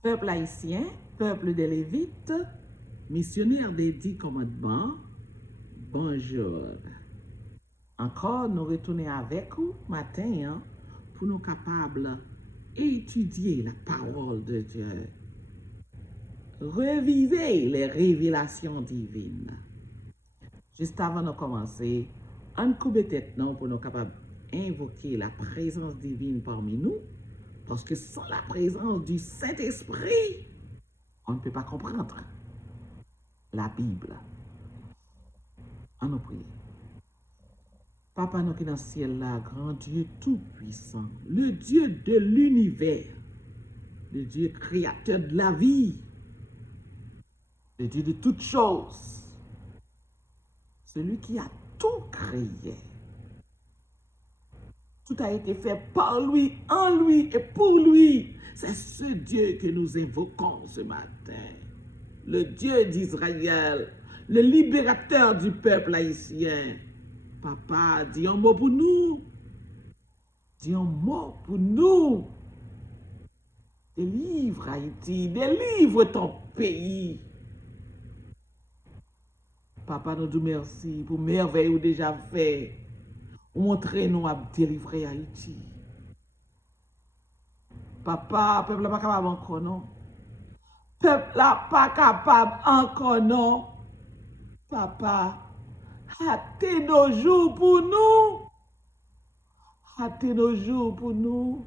Peuple haïtien, peuple des Lévites, missionnaire des 10 commandements, bonjour. Encore, nous retournons avec vous matin hein, pour nous capables d'étudier la parole de Dieu. Reviser les révélations divines. Juste avant de commencer, on coupe tête non pour nous capables d'invoquer la présence divine parmi nous, parce que sans la présence du Saint-Esprit, on ne peut pas comprendre la Bible. On nous prie. Papa, nous qui dans le ciel là, grand Dieu tout-puissant, le Dieu de l'univers, le Dieu créateur de la vie, le Dieu de toutes choses, celui qui a tout créé. Tout a été fait par lui, en lui et pour lui. C'est ce Dieu que nous invoquons ce matin. Le Dieu d'Israël, le libérateur du peuple haïtien. Papa, dis un mot pour nous. Dis un mot pour nous. Délivre Haïti, délivre ton pays. Papa, nous disons merci pour merveille ou déjà fait. Montrez-nous à délivrer Haïti. Papa, peuple n'est pas capable encore, non? Peuple n'est pas capable encore, non? Papa, hâtez nos jours pour nous. Hâtez nos jours pour nous.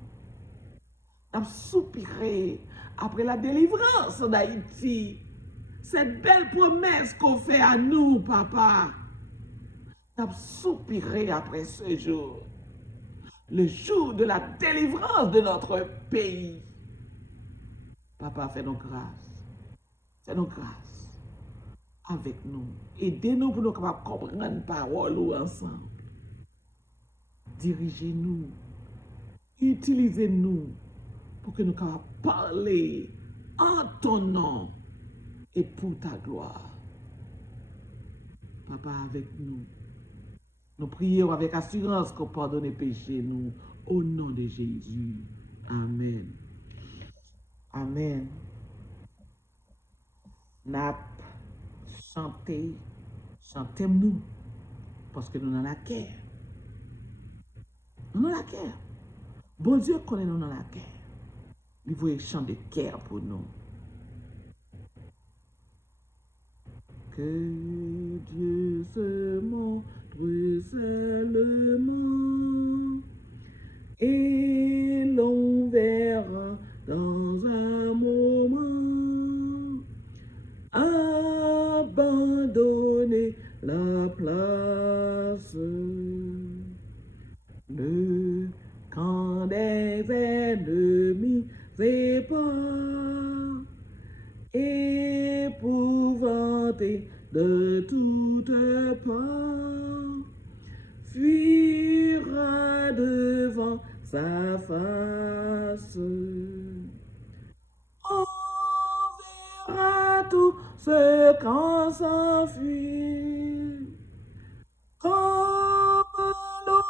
Nous soupiré après la délivrance d'Haïti. Cette belle promesse qu'on fait à nous, papa. Nous soupiré après ce jour. Le jour de la délivrance de notre pays. Papa, fais-nous grâce. Fais-nous grâce avec nous. Aidez-nous pour nous capables comprendre la parole ensemble. Dirigez-nous. Utilisez-nous pour que nous puissions parler en ton nom et pour ta gloire. Papa, avec nous. Nous prions avec assurance qu'on pardonne les péchés, nous, au nom de Jésus. Amen. Amen. Nap chanter, chantez-nous, parce que nous dans la guerre. Nous dans la guerre. Bon Dieu connaît nous dans la guerre. Il veut un chant de guerre pour nous. Que Dieu se montre seulement et l'on verra dans un moment abandonner la place. Le camp des ennemis est pas épouvanté de toutes parts, fuira devant sa face. On verra tout ce qu'on s'enfuit, comme l'eau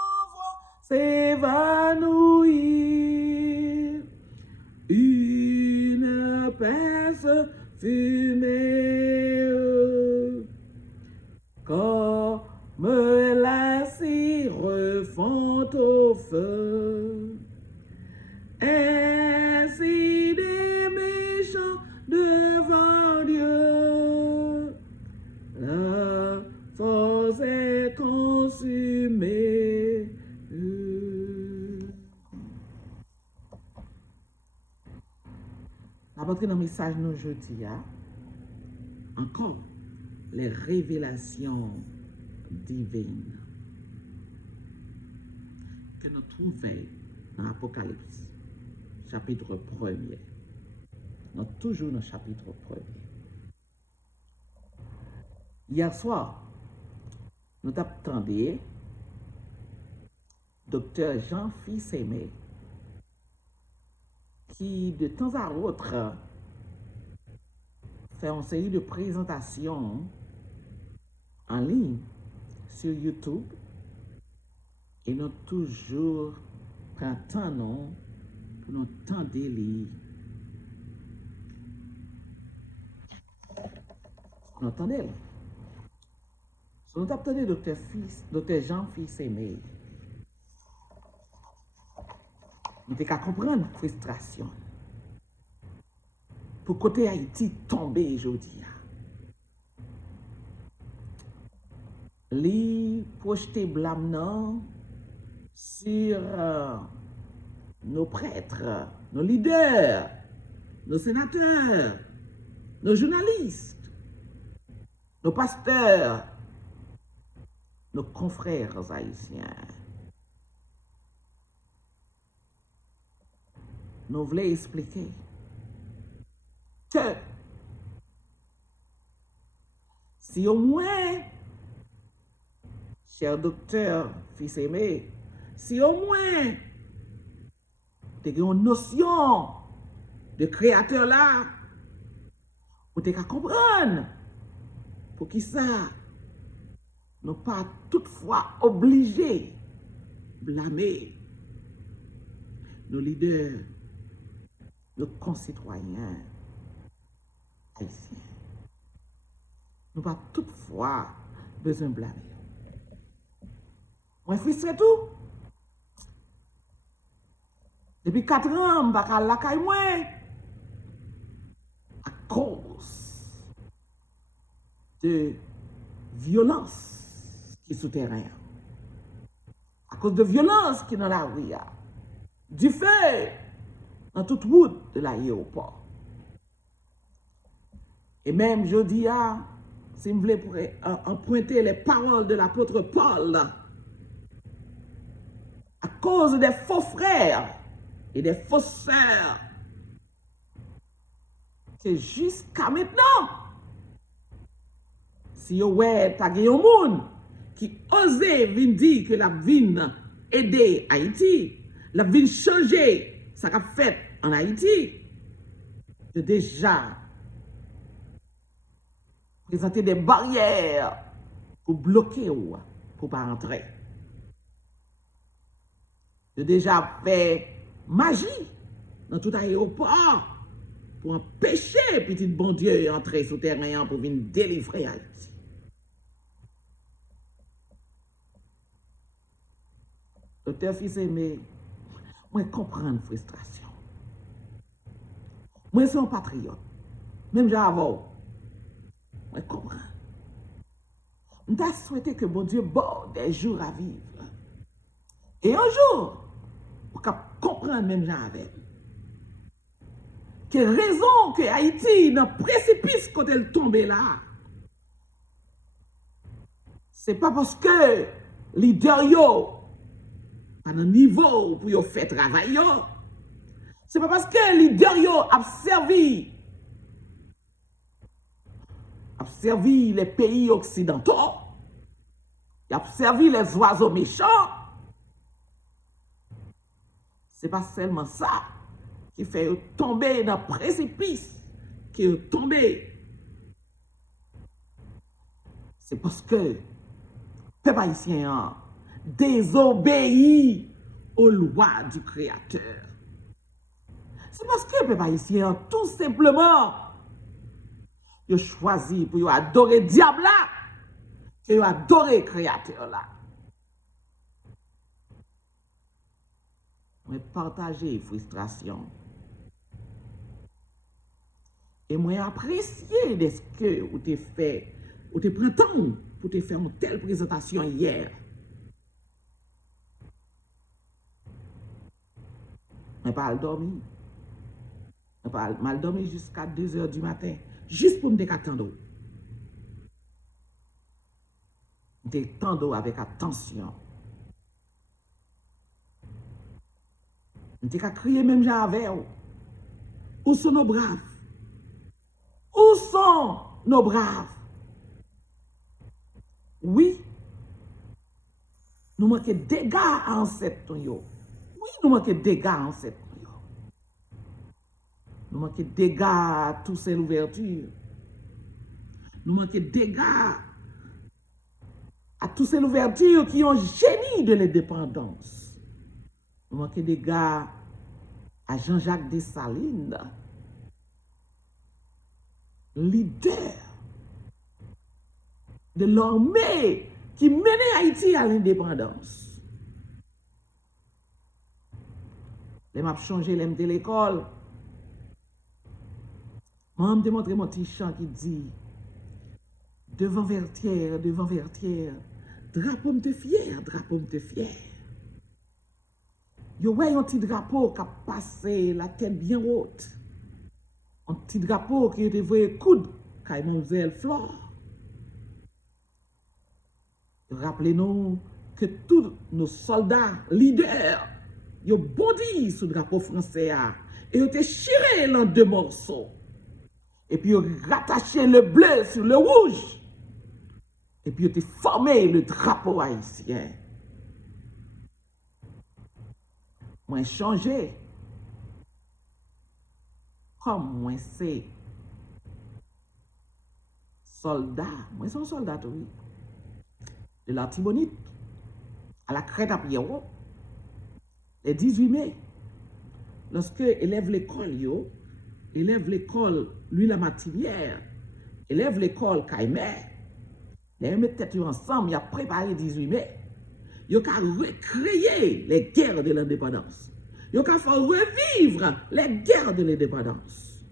s'évanouir. Une pince fumée, comme la cire fond au feu. Ainsi des méchants devant Dieu, la force est consumée. La dans le message nous aujourd'hui, encore les révélations divines que nous trouvons dans l'Apocalypse, chapitre 1er. Nous sommes toujours dans le chapitre 1er. Hier soir, nous attendions Dr. Jean-Fils Aimé, qui de temps à autre fait une série de présentations en ligne sur YouTube et nous toujours pris temps pour nous tendre Vous entendez? Si vous entendez docteur Jean-Fils Aimé, vous avez qu'à comprendre la frustration. Pour côté Haïti tomber aujourd'hui. Li projeter blâme sur nos prêtres, nos leaders, nos sénateurs, nos journalistes, nos pasteurs, nos confrères haïtiens. Nous voulons expliquer que si au moins, cher docteur Fils Aimé, si au moins tu as une notion de créateur là, vous avez qu'à comprendre pour qui ça, nous pas toutefois obligés de blâmer nos leaders, nos concitoyens haïtiens. Nous pas toutefois besoin de blâmer. Moi, frustré tout. Depuis 4 ans, je ne vais pas la caille moi. À cause de violence qui est souterrain. À cause de violence qui est dans la rue. Du feu dans toute route de l'aéroport. Et même, je dis, si vous voulez emprunter les paroles de l'apôtre Paul, à cause des faux frères et des fausses sœurs, que jusqu'à maintenant, si vous avez un monde qui osait venir dire que la vie aider Haïti, la vie changer ça qu'a fait en Haïti, de déjà présenter des barrières pour bloquer ou pour pas entrer. De déjà fait magie dans tout aéroport pour empêcher petit bon Dieu d'entrer sous terrain pour venir délivrer Haïti. Docteur Fils Aimé, moi comprends la frustration. Moi je suis un patriote. Même j'avoue. Moi comprends. Je souhaité que bon Dieu borde des jours à vivre. Et un jour, vous comprendre même j'avais. Quelle raison que Haïti dans le précipice quand elle tombe là. C'est pas parce que leader yo à un niveau pour yo faire travail yo. C'est pas parce que leader yo a servi les pays occidentaux, il a servi les oiseaux méchants. C'est pas seulement ça qui fait tomber dans le précipice, qui tomber. C'est parce que le peuple haïtien désobéit aux lois du Créateur. C'est parce que le peuple haïtien, tout simplement, il a choisi pour adorer le diable là, et il adorer le Créateur là. Mais partager frustration. Et moi apprécié de ce que vous avez fait, vous avez pris le temps pour te faire une telle présentation hier. Je pas dormi. Je pas mal dormi jusqu'à 2 h du matin, juste pour me attendre. Je t'attends avec attention. Je t'ai crié même j'avais. Où sont nos braves? Où sont nos braves? Oui, nous manquons de dégâts à ancêtres. Oui, nous manquons de dégâts à ancêtres. Nous manquons de dégâts à tous ces ouvertures. Nous manquons de dégâts à tous ces ouvertures qui ont génie de l'indépendance. Nous manquons de dégâts à Jean-Jacques Dessalines, leader de l'armée qui menait Haïti à l'indépendance. Les m'a changé l'aime de l'école. Moi, me démontré mon petit chant qui dit devant Vertière, drapeau me te fier, drapeau me te fier. Yo ouais un petit drapeau qui a passé la tête bien haute. Un petit drapeau qui était voyé coude quand mademoiselle Flore. Rappelez-nous que tous nos soldats leaders ils ont bondi sous le drapeau français et ils ont déchiré en deux morceaux. Et puis ils ont rattaché le bleu sur le rouge. Et puis ils ont formé le drapeau haïtien. Moi changé. Comme moi c'est soldat. Moi c'est un soldat, oui. De la Tibonite à la crête à Pierrot. Le 18 mai, lorsque élève l'école, élève l'école, lui la matinière, élève l'école Caïmé, les mettent tête ensemble, il a préparé 18 mai, il a recréé les guerres de l'indépendance. Il a fait revivre les guerres de l'indépendance.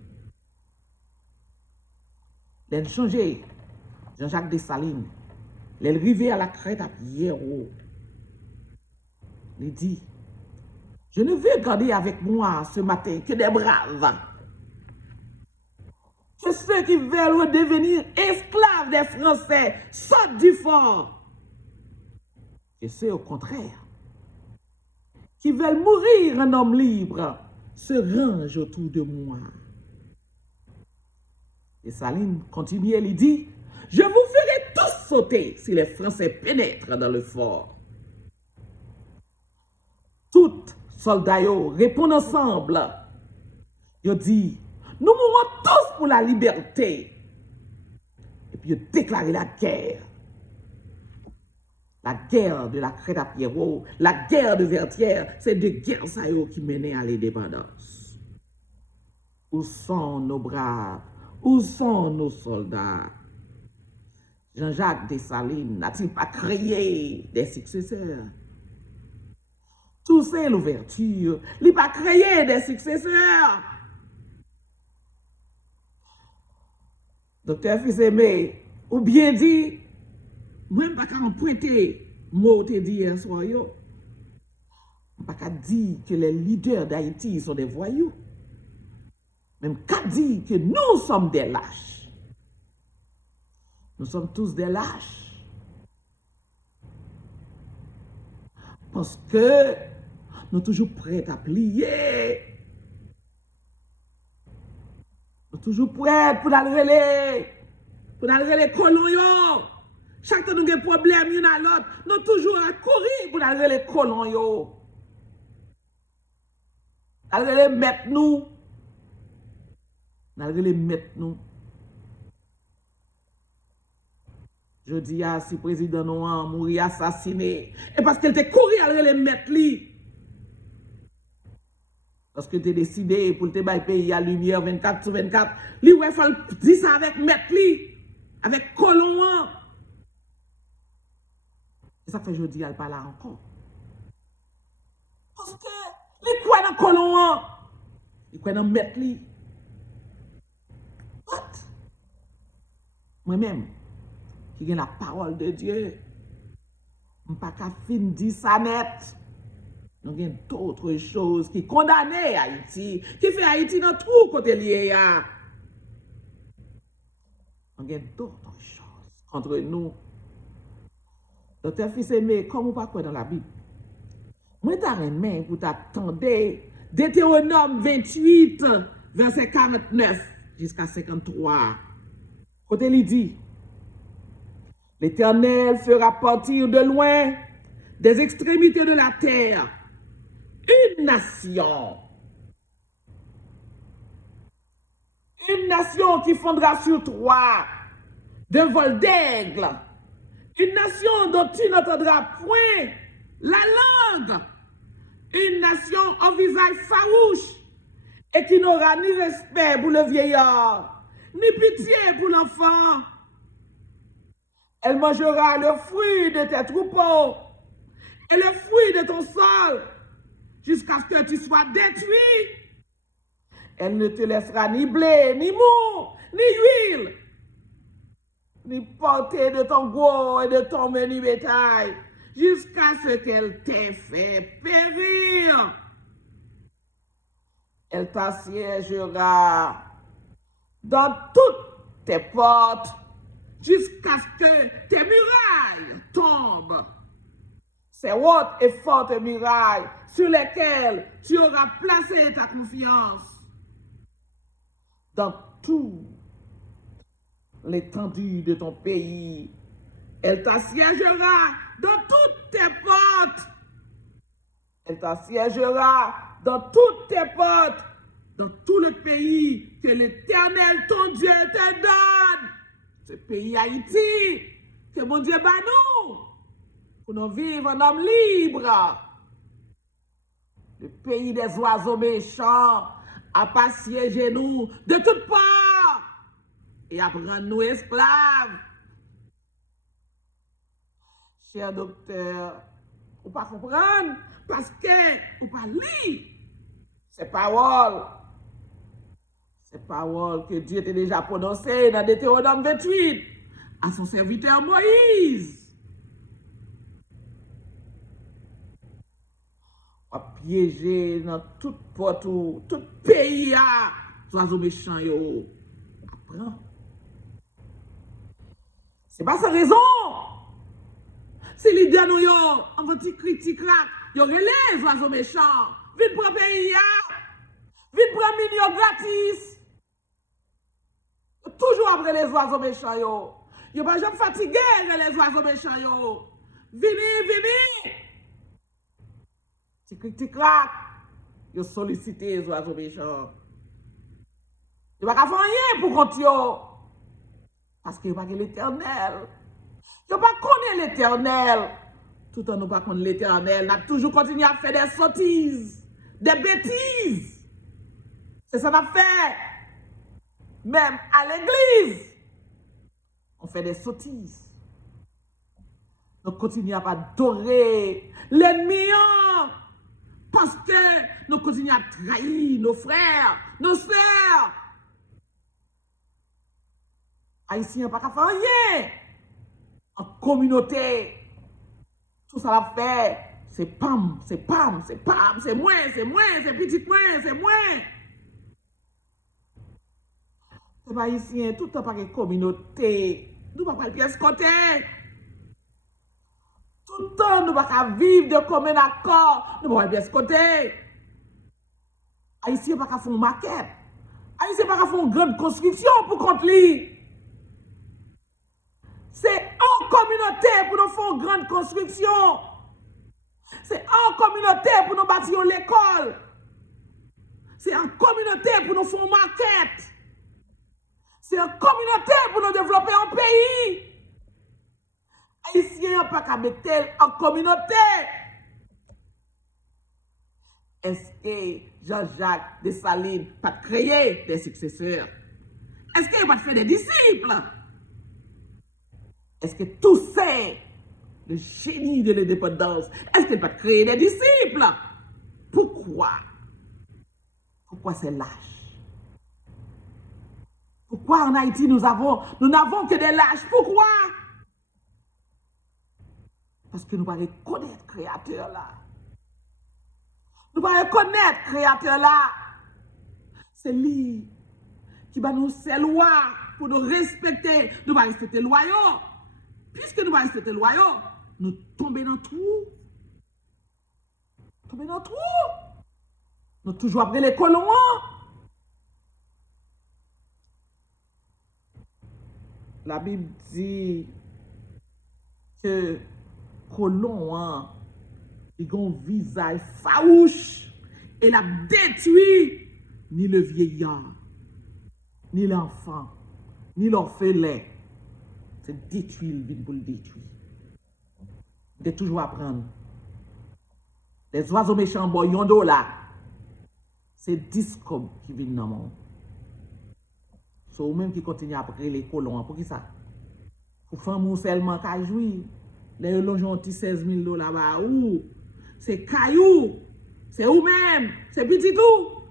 Il a changé Jean-Jacques Dessalines, il est arrivé à la crête à Pierrot. Il dit, je ne veux garder avec moi ce matin que des braves. Que ceux qui veulent devenir esclaves des Français sortent du fort. Que ceux au contraire, qui veulent mourir un homme libre, se rangent autour de moi. Et Saline continue, il dit, je vous ferai tous sauter si les Français pénètrent dans le fort. Toutes soldats répondent ensemble. Ils disent, nous mourrons tous pour la liberté. Et puis ils déclarent la guerre. La guerre de la crête à Pierrot, la guerre de Vertière, c'est deux guerres qui menaient à l'indépendance. Où sont nos braves? Où sont nos soldats? Jean-Jacques Dessalines n'a-t-il pas créé des successeurs? Tout c'est l'ouverture. Il n'a pas créé des successeurs. Docteur Fils-Aimé, ou bien dit, moi, je ne peux pas emprunter mot te dit hier soir. Je ne peux pas dire que les leaders d'Haïti sont des voyous. Même qu'à dire que nous sommes des lâches. Nous sommes tous des lâches. Parce que nous sommes toujours prêts à plier. Nous sommes toujours prêts pour aller les colons. Chaque fois que nous avons des problèmes, il y en a l'autre. Nous sommes toujours à courir pour aller les colons. Aller les mettre nous. Aller les mettre nous. Je dis à si le président Noir mourit assassiné, et parce qu'elle était couru à les mettre lui. Parce que tu as décidé pour te bailler pays à lumière 24/24, lui ouais faut dire ça avec mettre lui, avec colon. C'est ça que je dis elle pas là encore. Parce que les quoi dans colon, les quoi dans mettre lui. What? Moi-même qui a la parole de Dieu, je ne peux pas finir dire ça net. Nous avons d'autres choses qui condamnent Haïti, qui fait Haïti dans tout côté lié. Nous avons d'autres choses contre nous. Docteur Fils-Aimé, comme vous ne pas dans la Bible, moi je t'ai pour t'attendre Deutéronome 28, verset 49 jusqu'à 53. Côté il dit, l'Éternel fera partir de loin des extrémités de la terre une nation qui fondera sur toi d'un vol d'aigle, une nation dont tu n'entendras point la langue, une nation au visage farouche et qui n'aura ni respect pour le vieillard, ni pitié pour l'enfant. Elle mangera le fruit de tes troupeaux et le fruit de ton sol jusqu'à ce que tu sois détruit. Elle ne te laissera ni blé, ni mou, ni huile, ni portée de ton gros et de ton menu bétail, jusqu'à ce qu'elle t'ait fait périr. Elle t'assiégera dans toutes tes portes, jusqu'à ce que tes murailles tombent. Ces hautes et fortes murailles sur lesquelles tu auras placé ta confiance. Dans tout l'étendue de ton pays, elle t'assiégera dans toutes tes portes. Elle t'assiégera dans toutes tes portes, dans tout le pays que l'Éternel, ton Dieu, te donne. Ce pays Haïti, que mon Dieu bat nous, pour nous vivre en homme libre. Le pays des oiseaux méchants a pas siégé nous de toutes parts et à prendre nous esclaves. Cher docteur, vous ne pas comprendre parce que vous ne pas lire ces paroles. Ces paroles que Dieu t'a déjà prononcées dans Deutéronome 28 à son serviteur Moïse. À piéger dans toute porte, tout pays, oiseaux méchants, yo. Apprends. C'est pas sa raison. Si l'idée nous yo, on va dire critique là, yo relève oiseaux méchants. Vite pour un pays, vite pour un million gratis. Toujours après les oiseaux méchants, yo. Yo pas jamais fatigué les oiseaux méchants, yo. Vini. Tic-tic-rac, yo sollicité les oiseaux méchants. Yo pas faire rien pour compte yo. Parce que yo pas l'Éternel. Yo pas connaît l'Éternel. Tout en nous pas connaît l'Éternel, n'a toujours continué à faire des sottises, des bêtises. C'est ça qu'on a fait. Même à l'église, on fait des sottises. On continue à adorer l'ennemi. Parce que nous continuons à trahir nos frères, nos sœurs. Haïtiens, pas qu'à faire rien. En communauté, tout ça l'a fait. C'est pam, c'est moi, c'est petit moi, c'est moi. C'est pas haïtien, tout le temps pas de communauté. Nous ne pouvons pas pièce côté. Tout le temps, nous ne pouvons pas vivre de commun accord. Nous ne pouvons pas pièce côté. Haïtien pas qu'à faire une maquette. Haïtien pas qu'à faire une grande construction pour contre lui. C'est en communauté pour nous faire une grande construction. C'est en communauté pour nous bâtir l'école. C'est en communauté pour nous faire une maquette. C'est en communauté pour nous développer un pays. Haïtien pas qu'à mettre en communauté. Est-ce que Jean-Jacques Dessalines pas créé des successeurs? Est-ce qu'il n'a pas fait des disciples? Est-ce que Toussaint, le génie de l'indépendance, est-ce qu'il n'a pas créé des disciples? Pourquoi? Pourquoi c'est lâche? Pourquoi en Haïti nous n'avons que des lâches? Pourquoi? Parce que nous ne pouvons pas reconnaître le Créateur là. Nous ne pouvons pas reconnaître le Créateur là. C'est lui qui va nous ses lois pour nous respecter. Nous ne respecter les lois. Puisque nous ne respecter les lois, nous tombons dans tout. Tomber dans tout. Nous toujours après les colons. La Bible dit que colons, ils ont un visage farouche et la détruit ni le vieillard, ni l'enfant, ni l'orphelin. C'est détruire le vide pour le détruire. De toujours apprendre. Les oiseaux méchants, bon, yondo là, c'est 10 comme qui viennent dans le monde. C'est eux-mêmes qui continuent après les colons. Pour qui ça? Pour faire seulement qu'à jouir. Les logeons petit 16 000 dollars là où c'est caillou, c'est ou même, c'est petit tout.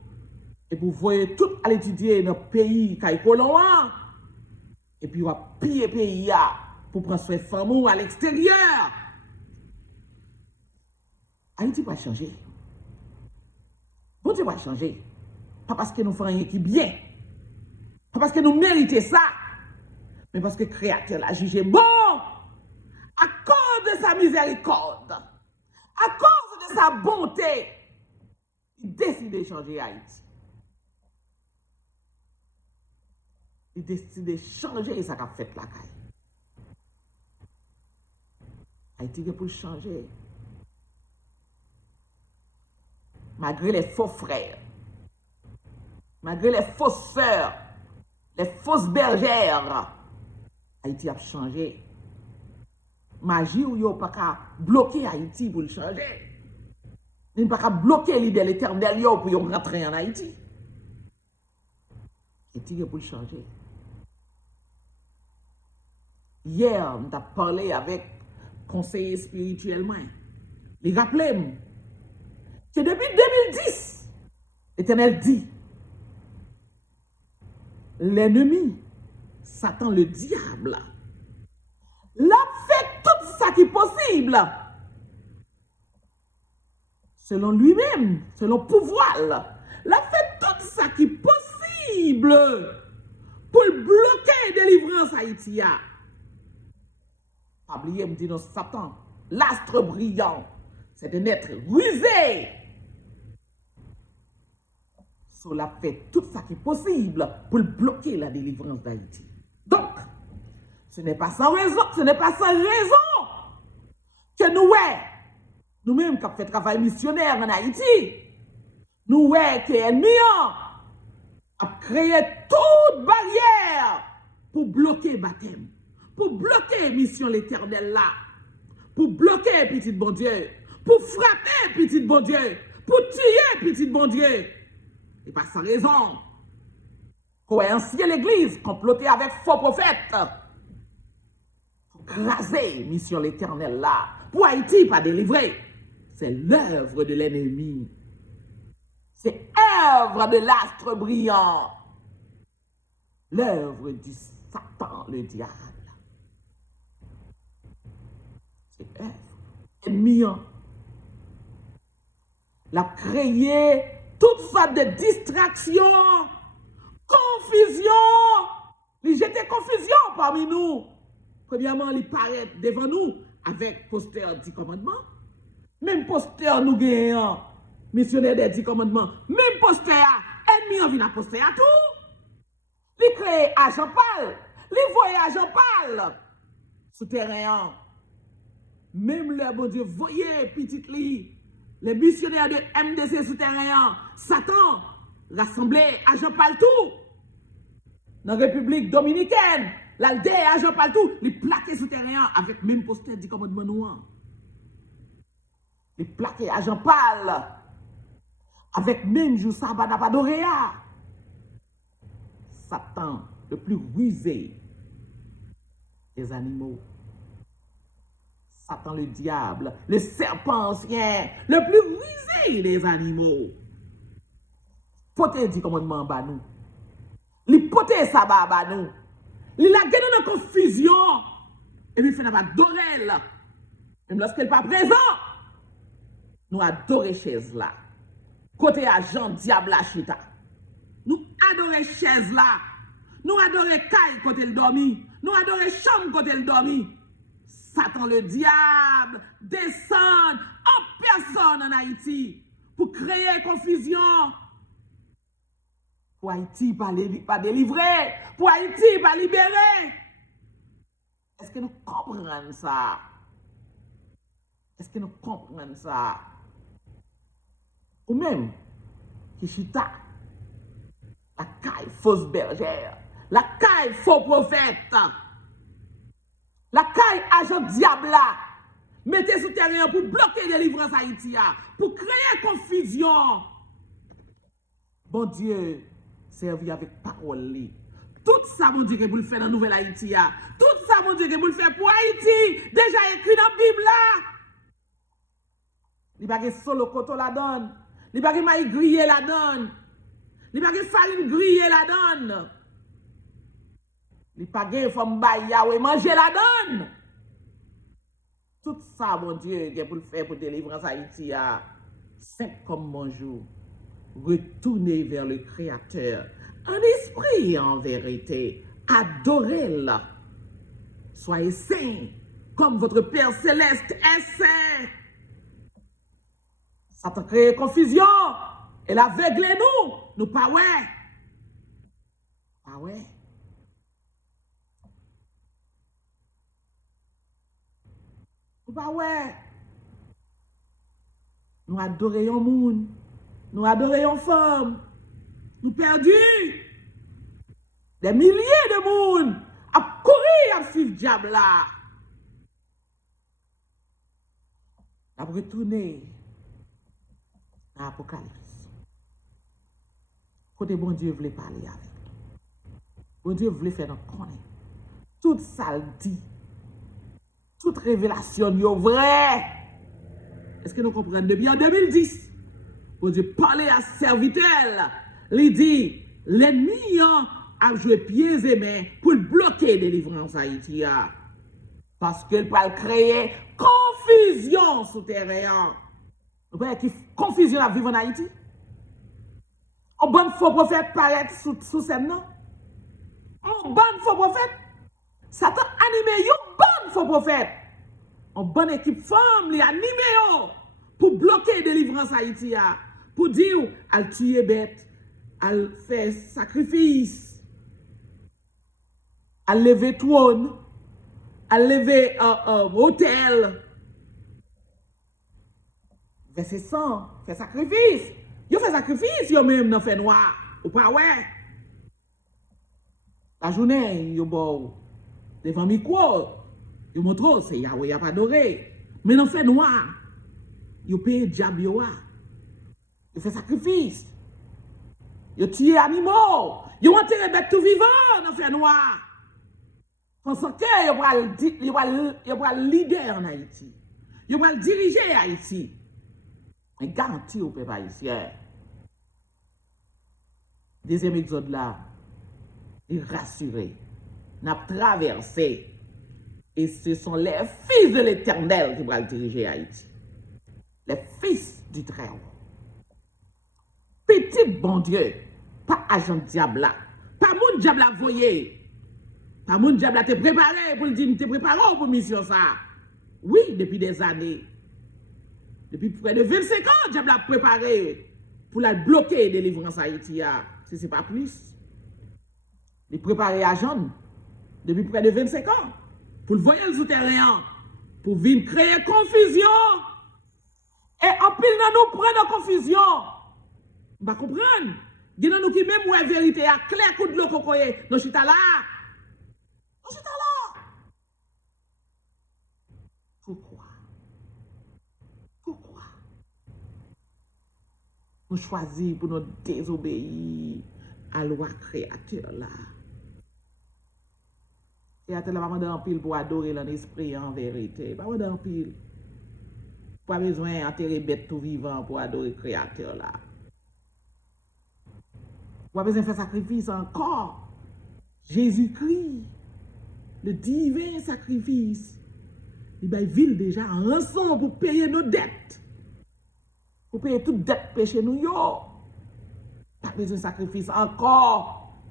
Et vous voyez tout à l'étudier dans le pays qui colon. Et puis, on va piller le pays pour prendre soin de femmes à l'extérieur. Haïti va changer. Bon Dieu va changer. Pas parce que nous faisons rien qui bien. Pas parce que nous méritons ça. Mais parce que le Créateur l'a jugé bon. À cause de sa miséricorde. À cause de sa bonté. Il décide de changer Haïti. Il décide de changer ça qu'a fait la caille. Haïti est pour changer. Malgré les faux frères, malgré les fausses sœurs, les fausses bergères, Haïti a changé. Magie ou yo pas qu'à bloquer Haïti pour le changer. Ni pas qu'à bloquer l'idée de l'éternel yo pour yon rentrer en Haïti. Haïti est pour le changer. Hier, on a parlé avec conseiller spirituellement. Il rappelait que depuis 2010, l'Éternel dit, l'ennemi, Satan le diable, l'a fait tout ça qui est possible, selon lui-même, selon pouvoir, l'a fait tout ça qui est possible pour bloquer la délivrance Haïti. Pas oublier, me dit non, Satan, l'astre brillant, c'est un être rusé. Cela fait tout ça qui est possible pour bloquer la délivrance d'Haïti. Donc, ce n'est pas sans raison, que nous-mêmes qui avons fait travail missionnaire en Haïti, nous que l'ennemi a créé toute barrière pour bloquer le baptême, pour bloquer la mission l'éternel là, pour bloquer petit bon Dieu, pour frapper petit bon Dieu, pour tuer petit bon Dieu. Et pas sans raison. Coïncier l'église, comploter avec faux prophètes. Pour craser mission l'éternel là. Pour Haïti, pas délivrer. C'est l'œuvre de l'ennemi. C'est l'œuvre de l'astre brillant. L'œuvre du Satan, le diable. C'est l'œuvre. Ennemi. L'a créé toute sorte de distraction, confusion. Il jette confusion parmi nous. Premièrement, il paraît devant nous avec poster 10 commandements. Même poster nous gagnons, missionnaire des 10 commandements. Même poster, ennemi en vient à poster à tout. Il crée à Jean-Paul. Il voyait à Jean-Paul. Souterrain. Même le bon Dieu, voyez petit lit. Les missionnaires de MDC souterrain, Satan, rassemblés à Jean-Paul tout. Dans la République dominicaine, l'aldé à Jean-Paul tout, les plaqués souterrain avec même poster du commandement noir. Les plaqués à Jean-Paul avec même jour sabbat n'a pas doré. Satan, le plus rusé des animaux. Satan le diable, le serpent ancien, le plus rusé des animaux. Poté dit commandement en bas nous. Li poté sabbat bas nous. Li la gagné dans confusion. Et puis il fait n'a pas adorer. Même lorsqu'elle n'est pas présent, nous adorons chaise là. Côté agent diable la chita. Nous adorons chaise là. Nous adorons caille côté le dormi. Nous adorons chambre côté le dormi. Satan le diable descend en personne en Haïti pour créer confusion. Pour Haïti pas délivrer, pour Haïti pas libérer. Est-ce que nous comprenons ça? Est-ce que nous comprenons ça? Ou même, qui chita, la caille fausse bergère, la caille faux prophète, la caille agent diable là, mettez sous terrain pour bloquer la délivrance Haïti, pour créer confusion. Bon Dieu, servi avec parole. Tout ça, bon Dieu, que vous le faites dans Nouvelle Haïti, tout ça, ça, mon Dieu, que vous le faites pour Haïti, déjà écrit dans la Bible là. Il n'y a pas de solo koto la donne. Il n'y a pas de maïs grillé la donne. Il n'y a pas de farine grillée la donne. Il n'y a pas de femme Yahweh manger la donne. Tout ça, mon Dieu, que vous le faites pour délivrance Haïti, c'est comme bonjour. Retournez vers le Créateur, en esprit et en vérité. Adorez-le. Soyez saints, comme votre Père Céleste est saint. Ça t'a créé confusion. Elle a aveuglé nous pas ouais. Pas ouais. Nous pas ouais. Nous adorons monde. Nous adorons femmes. Nous perdus. Des milliers de monde à courir à suivre diable là. On a retourné à l'Apocalypse. Côté bon Dieu voulait parler avec nous. Bon Dieu voulait faire nous connaître. Tout ça le dit. Toute révélation est vraie. Est-ce que nous comprenons? Depuis en 2010, bon Dieu parlait à serviteur. Il dit, l'ennemi a joué pieds et mains pour bloquer la délivrance Haïti. Parce qu'il peut créer confusion sous terrain. Vous voyez qui confusion à vivre en Haïti? Un bon faux prophète paraît sous scène, non? Un bon faux prophète. Satan animé un bon faux prophète. Une bonne équipe femme li animé pour bloquer la délivrance Haïti. Pour dire, elle tuer bête, elle fait sacrifice, elle lever trône, elle lever hôtel. Verset 100, fait sacrifice. Yo fait sacrifice, yo même dans fait noir. Ou pas ouais. La journée, yo bon, devant micro, yo montre, c'est Yahweh a pas adoré. Mais dans fait noir, yo paye diable yo. Yo fait sacrifice. Yo tué animaux. Yo enterré bête tout vivant dans fait noir. Pensant que yo va leader en Haïti. Yo va diriger Haïti. Mais garanti au peuple haïtien. Deuxième exode là, il rassuré. N'a traversé. Et ce sont les fils de l'Éternel qui vont diriger Haïti. Les fils du Très-Haut. Petit bon Dieu, pas agent diable là. Pas mon diable à voyer. Pas mon diable à te préparer pour le dire, te préparer pour mission ça. Oui, depuis des années. Depuis près de 25 ans, le diable a préparé pour la bloquer la délivrance Haïti. Si ce n'est pas plus. Il a préparé à Jean depuis près de 25 ans pour le voyer le souterrain, pour venir créer confusion. Et en pile, nous prenons confusion. On va comprendre. Il y a nous qui même ouais vérité à clair coup de l'eau cocoye. Nous chita là. Nous chita là. Pourquoi? Pourquoi? Nous choisissons pour nous désobéir à la loi créateur là. Créateur là, pas en pile pour adorer l'esprit en vérité. Pas en pile. Pas besoin d'enterrer bête tout vivant pour adorer créateur là. Pas besoin de faire sacrifice encore. Jésus-Christ, le divin sacrifice, il va vivre déjà en rançon pour payer nos dettes. Pour payer toute dette péché nous yo. Pas besoin de sacrifice encore.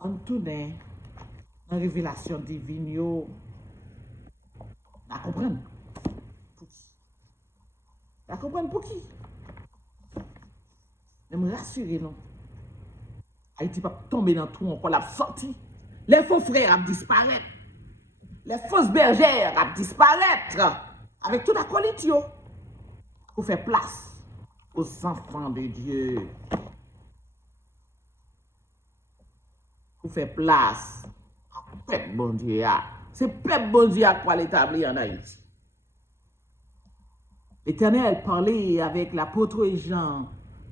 On tourne dans la révélation divine yo. La comprendre? La comprendre pour qui? Je me rassurer non. Haïti pas tomber dans tout encore la sortie. Les faux frères vont disparaître. Les fausses bergères vont disparaître. Avec tout acolyte yo. Pour faire place aux enfants de Dieu. Pour faire place à peuple bon Dieu. C'est peuple bon Dieu à quoi l'établir en Haïti. L'Éternel parlait avec l'apôtre Jean.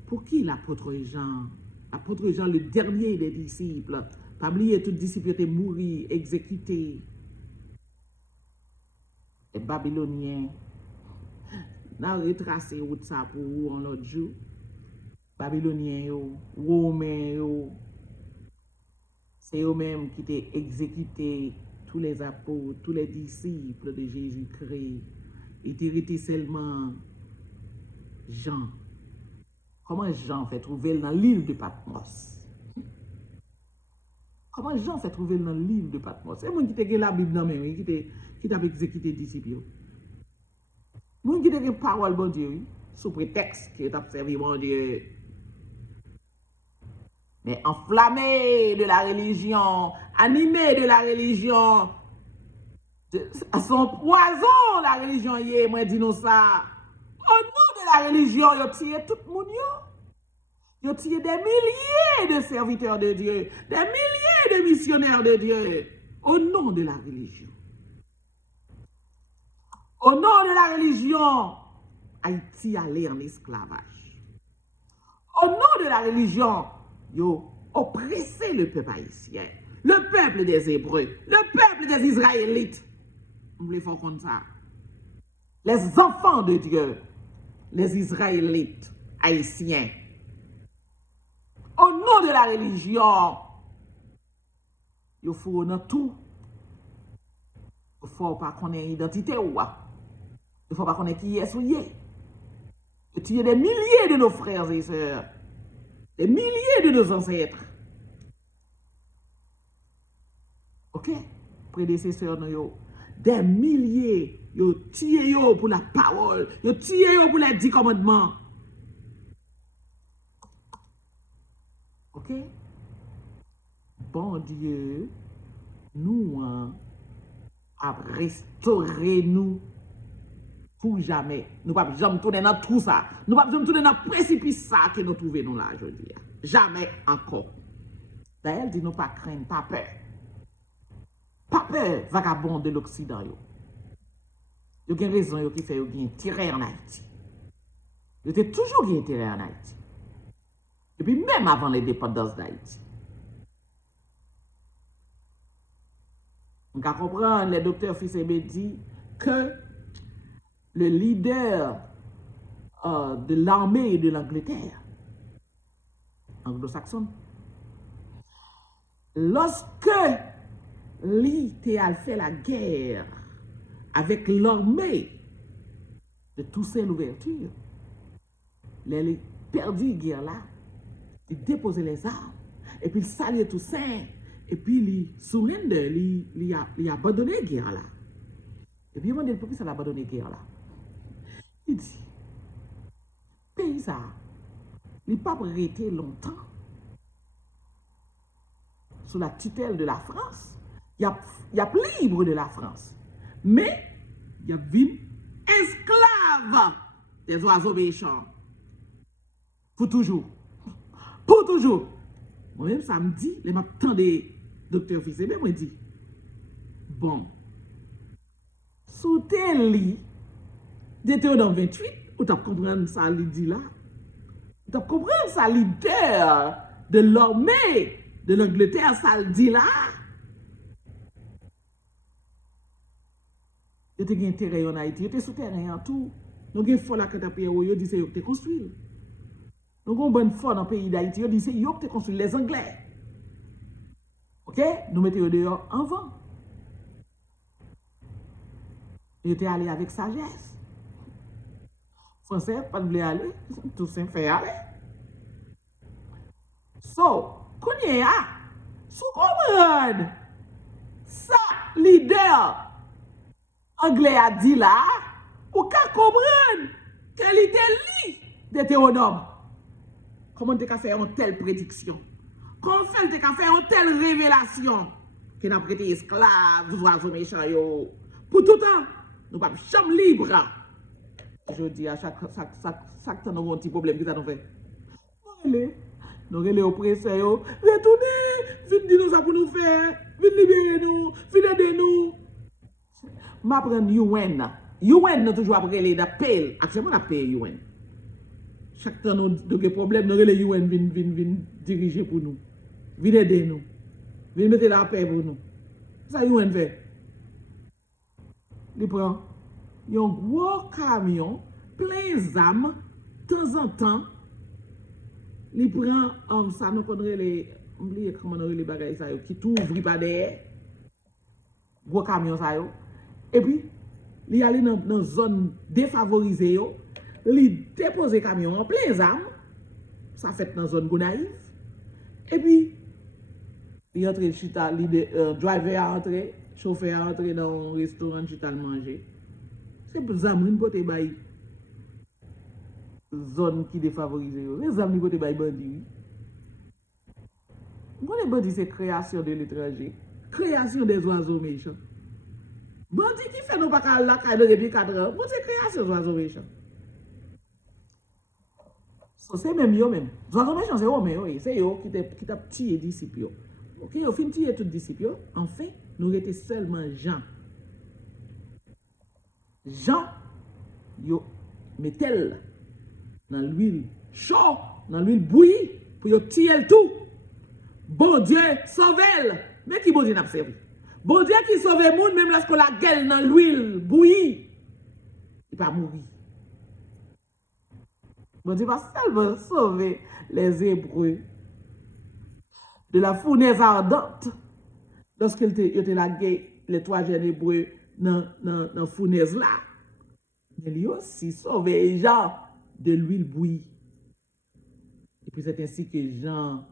Pour qui l'apôtre Jean? L'apôtre Jean, le dernier des disciples. Pas oublier tout disciple étaient mourir, exécutés. Les Babyloniens, n'a retracé route ça pour vous en l'autre jour. Babyloniens, Romains, c'est eux-mêmes qui étaient exécutés, tous les apôtres, tous les disciples de Jésus-Christ. Ils étaient seulement Jean. Comment Jean fait trouver dans l'île de Patmos? Comment Jean fait trouver dans l'île de Patmos? C'est moi qui te la Bible dans mes qui t'a exécuté les disciples. Moi qui te parole bon Dieu, sous prétexte que t'a servi mon Dieu. Mais enflammé de la religion, animé de la religion, à son poison, la religion y est, moi dis nous ça. Au nom de la religion, il a tiré tout le monde. Il a tiré des milliers de serviteurs de Dieu, des milliers de missionnaires de Dieu, au nom de la religion. Au nom de la religion, Haïti allait en esclavage. Au nom de la religion, yo oppressé le peuple haïtien, le peuple des Hébreux, le peuple des Israélites. Vous voulez faire comme ça? Les enfants de Dieu, les Israélites haïtiens. Au nom de la religion, il faut dans tout. Il ne faut pas qu'on ait identité ou il ne faut pas qu'on ait qui est souillé. Il y a des milliers de nos frères et sœurs, des milliers de nos ancêtres. Ok? Prédécesseurs, des milliers, ils tué pour la parole, ils tué pour les 10 commandements. Ok? Bon Dieu, nous a restauré nous pour jamais. Nous ne pouvons jamais tourner dans tout ça. Nous ne pouvons jamais tourner dans le précipice ça que nous trouvons là aujourd'hui. Jamais encore. D'ailleurs, dit nous pas craindre, pas peur. Pas peur, vagabond de l'Occident. Il y a une raison qui fait qu'il y a intérêt en Haïti. Il y a toujours un intérêt en Haïti. Et puis même avant l'indépendance d'Haïti. On peut comprendre, le docteur Fils-Aimé dit que le leader de l'armée de l'Angleterre, anglo-saxonne, lorsque lui a fait la guerre avec l'armée de Toussaint Louverture, il a perdu la guerre là, il déposait les armes, et puis il saluait Toussaint, et puis il surrender, il a abandonné la guerre là. Et puis il m'a dit pourquoi ça a abandonné la guerre là. Il dit, pays ça, il n'a pas arrêté longtemps sous la tutelle de la France. Il y a libre de la France. Mais il y a vu esclave des oiseaux méchants. Pour toujours. Pour toujours. Moi-même, samedi, les m'attendent des docteurs Fils-Aimé, moi dit, bon, sous tel lit, Deutéronome 28, ou tu comprendre ça, il dit là, tu comprendre ça, leader de l'armée de l'Angleterre, ça le dit là. Yo te gen terrain en Haïti, yo te souterrain en tout. Nous gen fort là que tu payé, yo dit c'est yo te construit. Nous avons bonne fort dans le pays d'Haïti, yo dit c'est yo te construit les Anglais. OK? Nous mettons dehors en vent. Yo te allé avec sagesse. Français, pas de blé aller, tout ça fait aller. So, kounye a, sous comprendre, ça, leader anglais a dit là, ou qu'à comprendre qu'elle était li Deutéronome. Comment tu as fait une telle prédiction? Comment tu as fait une telle révélation? Que nous avons prêté esclaves, oiseaux méchants, pour tout le temps, nous ne sommes jamais libres. Je dis à chaque temps, nous avons un petit problème qui ça nous fait. Nous avons les oppresseurs, retournez, venez dire nous ça pour nous faire, venez libérer nous, venez aider nous. M'apprendre UN. UN nous toujours après les appels. Actuellement, on appelle UN. Chaque temps, nous avons des problèmes, nous avons les UN viennent diriger pour nous. Viennent aider nous. Vin mettre la paix pour nous. Ça, il fait. Il prend un gros camion, plein d'âmes, de temps en temps. Il prend, ça nous connaît les, oubliez comment on les bagages ça, qui t'ouvre pas derrière. Gros camion ça yo. Et puis, il allé dans une zone défavorisée, il dépose le camion en plein d'âmes. Ça fait dans zone Gonaïve. Et puis, il entre chita, driver a entré, chauffeur a entré dans un restaurant chita le manger. C'est pour ça que pote bay zone qui défavorisée. Les amis pote bay bandi. Mon bandi c'est création de l'étranger, création des oiseaux méchants. Bandi qui fait nous pas la caille depuis 4 ans, c'est création des oiseaux méchants. C'est même yo même. Oiseaux méchants c'est eux même, c'est eux qui t'a tué disciples. OK, au fin tué tout disciples, en fait, nous étions seulement Jean. Jean yo mettez dans l'huile chaud, dans l'huile bouillie, pour yo tirer tout. Bon Dieu, sauve-le. Mais qui bon Dieu n'a pas servi? Bon Dieu qui sauve le monde, même lorsqu'on la gueule dans l'huile bouillie, il va mourir. Bon Dieu va seulement sauver les Hébreux de la fournaise ardente. Lorsqu'il était la guerre, les 3 jeunes Hébreux dans la fournaise là. Mais lui aussi sauvé les gens de l'huile bouillie. Et puis c'est ainsi que Jean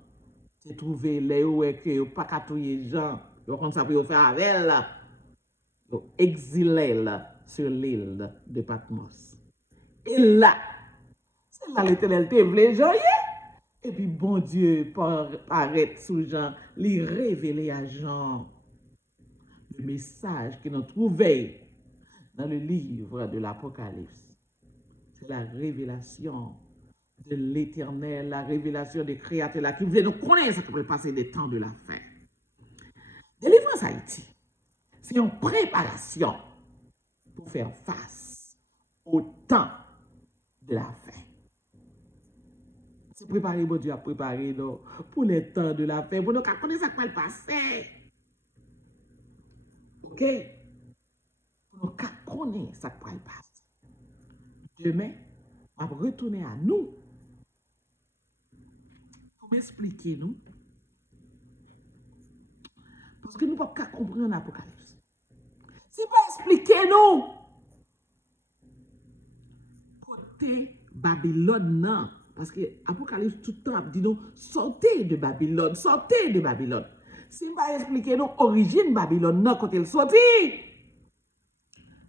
s'est trouvé les ouais que pas catouiller les gens, comme ça pour faire avec elle, exilé sur l'île de Patmos. Et là, c'est là l'Éternel te voulait Jean. Et puis bon Dieu paraît sous Jean, lui révéler à Jean le message qu'il a trouvé dans le livre de l'Apocalypse. C'est la révélation de l'Éternel, la révélation des créateurs là, qui voulaient nous connaître ce qui peut passer des temps de la fin. Délivrance Haïti, c'est une préparation pour faire face au temps de la fin. C'est préparer, bon Dieu a préparé pour les temps de la fin, pour nous connaître ce qui peut passer. OK? Pour nous connaître ce qui peut passer. Demain, on va retourner à nous. Pour m'expliquer nous. Parce que nous ne pouvons pas comprendre l'Apocalypse. Si pas expliquer nous, côté Babylone, non. Parce que l'Apocalypse tout le temps dit nous, sortez de Babylone, sortez de Babylone. Si pas expliquer nous, origine Babylone, non, côté le sorti.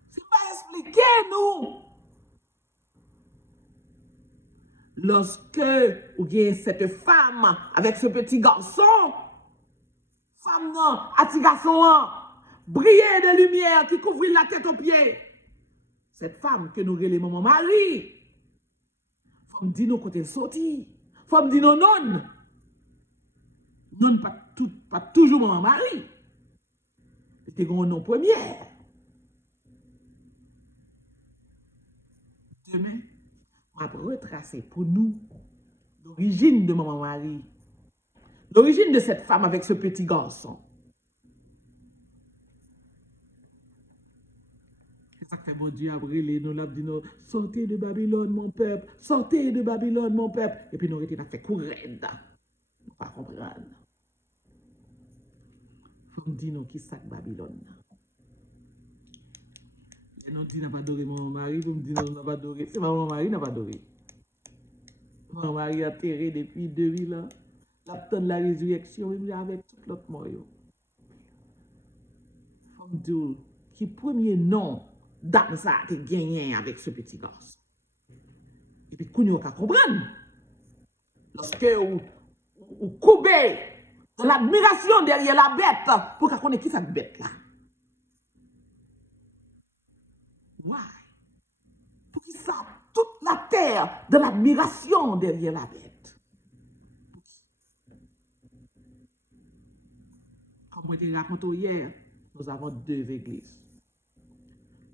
Si pas expliquer nous, lorsque vous avez cette femme avec ce petit garçon, femme non, à petit garçon, briller de lumière qui couvre la tête aux pieds. Cette femme que nous relèvons maman Marie, faut me dire nous côté sorti, faut me dire non, non pas toujours maman Marie. C'était un nom premier. Demain, on va retracer pour nous l'origine de maman Marie, l'origine de cette femme avec ce petit garçon. C'est ça que fait mon Dieu a brûlé, nous l'a dit, sortez de Babylone, mon peuple, sortez de Babylone, mon peuple. Et puis nous avons été fait courir. Nous ne pas comprendre. Il faut me dire qui c'est Babylone. Et nous dit n'a pas adoré mon mari, pour me dire n'a pas adoré. C'est mon mari n'a pas adoré. Mon mari a terré depuis 2000 ans. L'attente de la résurrection, même avec tout l'autre mort. Il faut me dire qui premier nom d'âme ça a gagné avec ce petit garçon. Et puis, qu'on a comprendre. Lorsque vous coupez de l'admiration derrière la bête, pour qu'on connaisse qui cette bête là. Why? Pour qu'il sache toute la terre de l'admiration derrière la bête. Comme je l'ai raconté hier, nous avons 2 églises.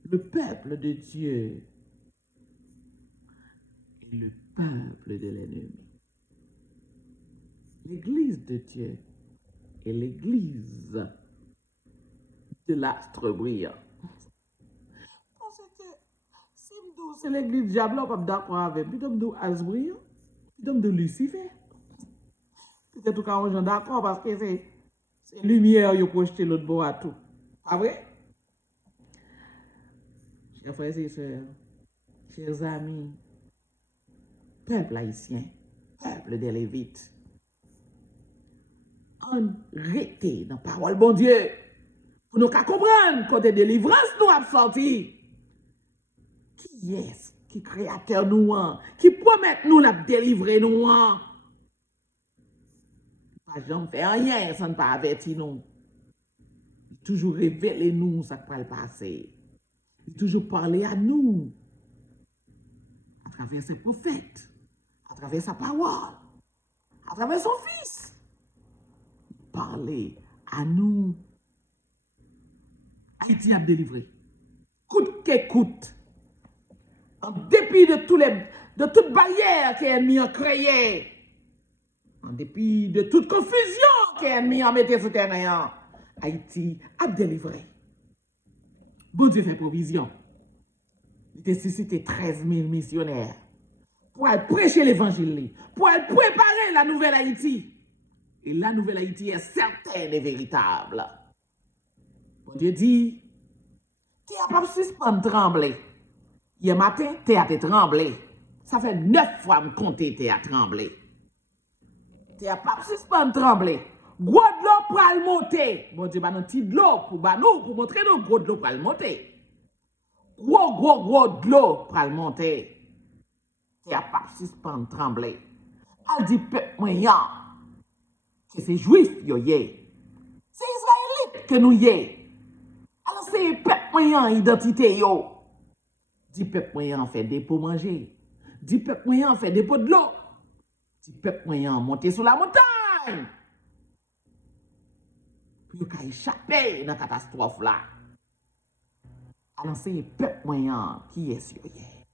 Le peuple de Dieu et le peuple de l'ennemi. L'église de Dieu et l'église de l'astre brillant. Parce que si c'est l'église diable, on pas d'accord avec. Puis de astre brillant, puis de Lucifer. Peut-être qu'on est d'accord parce que c'est lumière qui projeté l'autre bord à tout. Pas vrai? Chers frères et sœurs, chers amis, peuple haïtien, peuple des Lévites, on rete dans la parole bon Dieu pour nous comprendre côté délivrance nous a sorti. Qui est qui créateur nous qui promet nous la délivrer nous pas jamais faire rien sans pas avertir nous. Il toujours révéler nous ça qui va le passer. Il toujours parler à nous à travers ses prophètes, à travers sa parole, à travers son fils. Parler à nous. Haïti a délivré. Coûte que coûte. En dépit de toute barrière que l'ennemi a créée. En dépit de toute confusion que l'ennemi a mis sur terrain. Haïti a délivré. Bon Dieu fait provision. Il a suscité 13 000 missionnaires pour aller prêcher l'évangile, pour aller préparer la nouvelle Haïti. Et la nouvelle Haïti est certaine et véritable. Bon Dieu dit, tu n'as pas suspendre trembler. Hier matin, tu as tremblé. Ça fait 9 fois me compter, tu as tremblé. Tu n'as pas suspendre trembler. Gros de l'eau pour aller monter. Bon Dieu, un petit de l'eau pour montrer nous, gros de l'eau pour aller monter. Gros de l'eau pour aller monter. Tu n'as pas suspendre trembler. Elle dit, peuple moyen, que c'est juif, yo yé. C'est israélite que nous yé. Alors c'est peuple moyen identité yo. Dit peuple moyen fait des pour manger. Dit peuple moyen fait des pots de l'eau. Dit peuple moyen monter sur la montagne. Puis il a échappé dans la catastrophe là. Alors c'est peuple moyen qui est sur yé.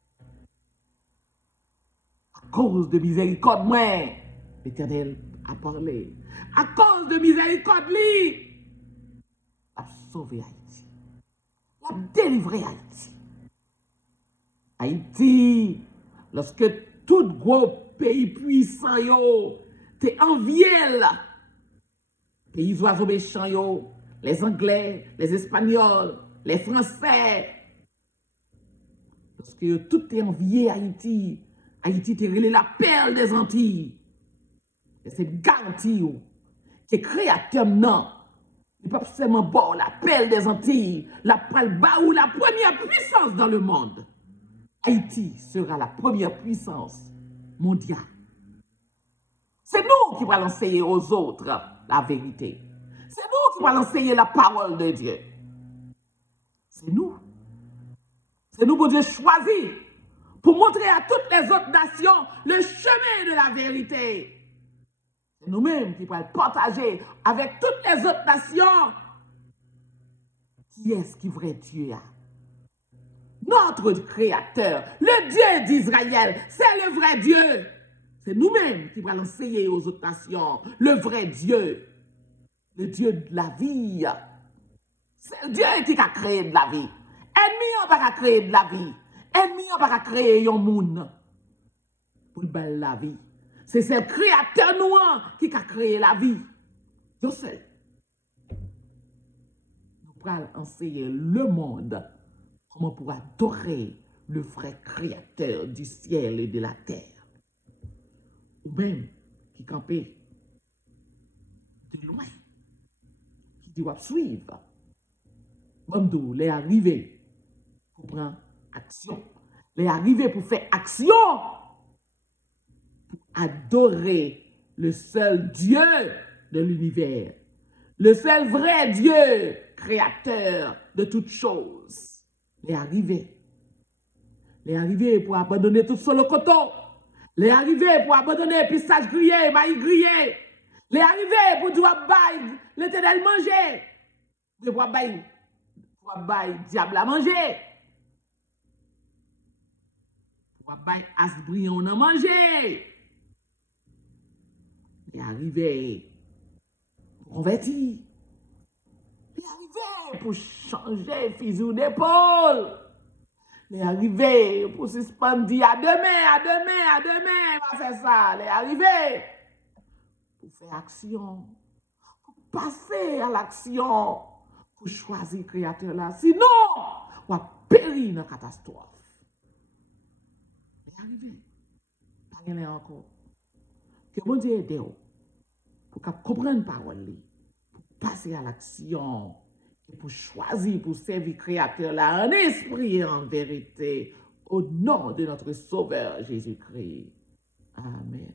À cause de miséricorde moi, l'Éternel a parlé. À cause de miséricorde lui, a sauvé Haïti. A délivré Haïti. Haïti, lorsque tout gros pays puissant yo, t'es envié là. Pays oiseaux méchants yo, les Anglais, les Espagnols, les Français. Lorsque tout est envié Haïti, Haïti t'est relé la perle des Antilles. Et c'est garanti que créateur non. Il peut seulement boire la perle des Antilles, la première puissance dans le monde. Haïti sera la première puissance mondiale. C'est nous qui allons enseigner aux autres la vérité. C'est nous qui allons enseigner la parole de Dieu. C'est nous. C'est nous, bon Dieu, choisi pour montrer à toutes les autres nations le chemin de la vérité. C'est nous-mêmes qui allons partager avec toutes les autres nations qui est-ce qui vrai Dieu a. Notre créateur, le Dieu d'Israël, c'est le vrai Dieu. C'est nous-mêmes qui allons enseigner aux autres nations le vrai Dieu, le Dieu de la vie. C'est Dieu qui a créé de la vie. Ennemi n'a pas créé de la vie. Ennemi n'a pas créé un monde pour belle la vie. C'est ce créateur noir qui a créé la vie. Dieu seul. Nous allons enseigner le monde comment pour adorer le vrai créateur du ciel et de la terre. Ou même qui campait de loin, qui doit suivre. Bamdou, les arrivés pour prendre action. Les arrivés pour faire action. Pour adorer le seul Dieu de l'univers. Le seul vrai Dieu, créateur de toutes choses. Les arrivés. Les arrivés pour abandonner tout sur le coton. Les arrivés pour abandonner pistache grillé, maïs grillé. Les arrivés pour dire bail, l'Éternel manger. Pour bail, diable à manger. Pour bail, as brillant à manger. Les arrivés converti. Il est arrivé pour changer fusil d'épaule. Il est arrivé pour suspendre, dire à demain, on va faire ça. Il est arrivé pour faire action, pour passer à l'action, pour choisir le créateur là. Sinon, on va périr dans la catastrophe. Il est arrivé. Pas rien encore. Que bon Dieu aide pour comprendre la parole, pour passer à l'action, et pour choisir, pour servir le créateur là, en esprit et en vérité, au nom de notre Sauveur Jésus-Christ. Amen.